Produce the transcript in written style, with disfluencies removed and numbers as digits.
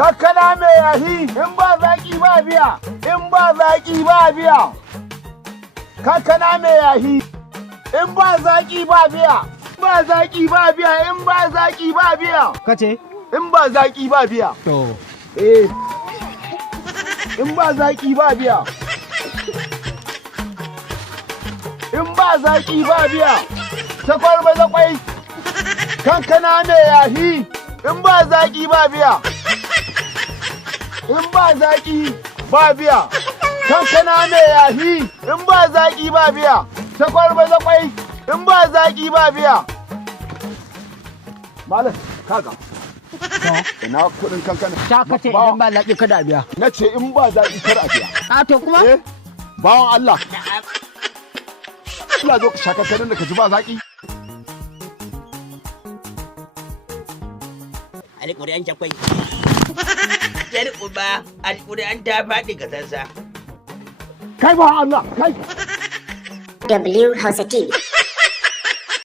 Kankana mai yahi in ba zaki ba biya. In ba zaki ba biya. Kankana mai yahi in ba zaki ba biya. Ba zaki ba biya in ba zaki ba biya. Kace? In ba zaki ba biya. To. In ba zaki ba biya. In ba zaki ba biya. Takwar maza kwai. Kankana mai yahi in ba zaki ba biya. In ba zaki ba biya. Kankana mai yahi in ba zaki ba biya. Takwar maza kwai in ba zaki ba biya. Malam kaga. Ina kudin kankana. Ta kace idan ba zaki kada a biya. Na ce in ba zaki kar a biya. A to kuma? Bawan Allah. Allah zo ka sha kankanin da ka ji ba zaki. Alƙur'an cakwai. Yar uba, alƙur'an ta faɗi ga sassa. Kai bawan Allah, kai. W Hausa TV.